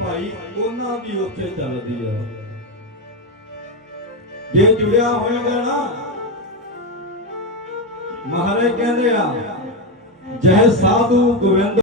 ਭਾਈ ਉਹਨਾਂ ਦੀ ਉੱਥੇ ਚੱਲਦੀ ਆ ਜੇ ਜੁੜਿਆ ਹੋਏਗਾ ਨਾ ਮਹਾਰਾਜ ਕਹਿੰਦੇ ਆ, ਜਹ ਸਾਧੂ ਗੋਬਿੰਦ